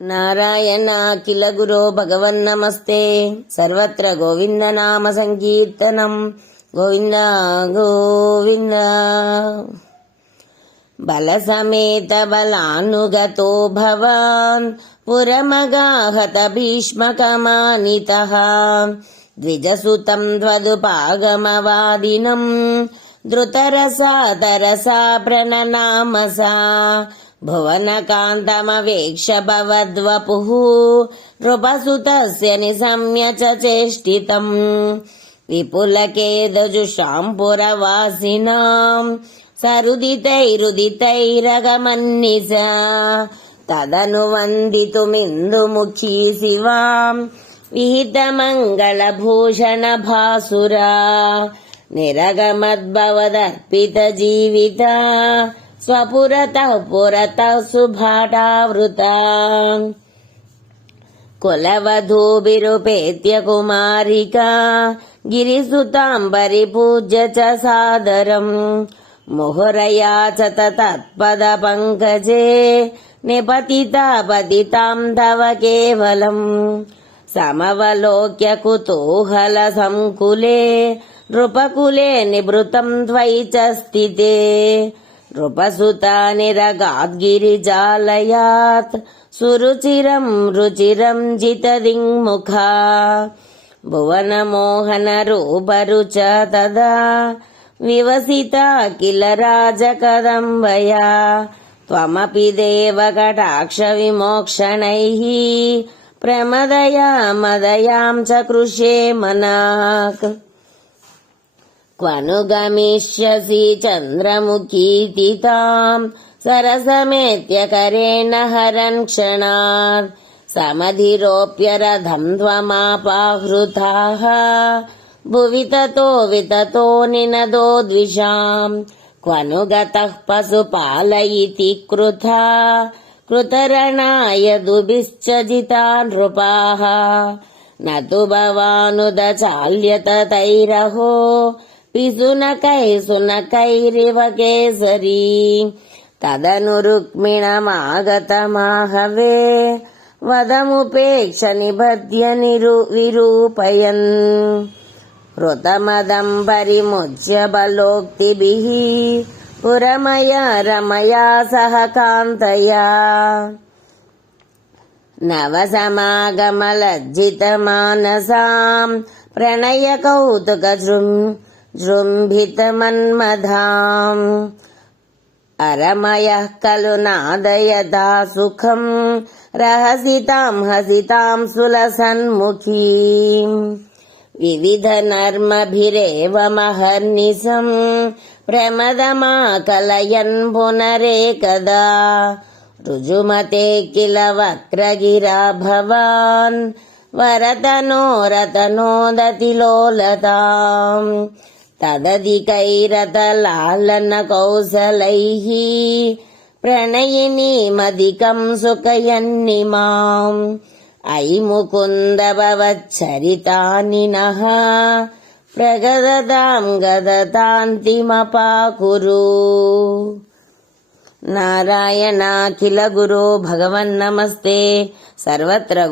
నారాయణాఖిల గురో భగవన్నమస్తే సర్వత్ర గోవింద నామ సంకీర్తనం. గోవింద గోవింద. బల సమేత బలానుగతో భవాన్. పురమగాహత భీష్మకమానిత. ద్విజసుతం త్వదుపాగమవాదినం ధృతరసా తరసా ప్రణనామసా भुवनकान्तमवेक्ष भवद्वपुः नृपसुतस्य निशम्य च चेष्टितम् विपुलकेदजुषाम् पुरवासिनाम् सरुदितैरुदितैरगमन्निस तदनु वन्दितुमिन्दुमुखी शिवाम् विहितमङ्गलभूषणभासुरा निरगमद्भवदर्पितजीविता स्वपुरतः पुरतः सुभाटावृता कुलवधूभिरुपेत्य कुमारिका गिरिसुताम् परिपूज्य च सादरम् मुहुरया च तत्पदपङ्कजे निपतिता पतिताम् तव केवलम् समवलोक्य कुतूहलसङ्कुले नृपकुले निभृतम् त्वयि च स्थिते नृपसुतानिरगाद्गिरिजालयात् सुरुचिरम् रुचिरम् जितदिङ्मुखा भुवनमोहनरूपरुच तदा विवसिता किल राजकदम्बया त्वमपि देव कटाक्षविमोक्षणैः प्रमदया मदयाम् च कृषे मनाक् क्वनु गमिष्यसि चन्द्रमुखीति ताम् सरसमेत्य करेण हरन् क्षणात् समधिरोप्य रथम् त्वमापाहृताः भुवि ततो विततो निनदो द्विषाम् क्वनु गतः पशुपालयिति कृथा कृतरणाय दुभिश्च जिता नृपाः न तु भवानुदचाल्यत तैरहो पिसुनकैः सुनकैरिव केसरी तदनु रुक्मिणमागतमाहवे वदमुपेक्ष निबध्य निरु विरूपयन् हृतमदम् परिमुच्य बलोक्तिभिः पुरमया रमया सह कान्तया नवसमागमलज्जितमानसाम् प्रणय कौतुक जृम्भितमन्मधाम् अरमयः खलु नादयदा सुखम् रहसिताम् हसिताम् सुलसन्मुखीम् विविधनर्मभिरेव महर्निशम् प्रमदमाकलयन् पुनरेकदा ऋजुमते किल वक्रगिरा भवान् वरतनो रतनोदतिलोलताम् తదధికైరతలాలన కౌసలైः ప్రణయినీమధికం సుఖయన్ని మాం అయి ముకుందభవచ్చరితాని నః ప్రగదతాం గదతాంతిమపాకురు నారాయణాఖిల గురో భగవన్నమస్తే. సర్వత్ర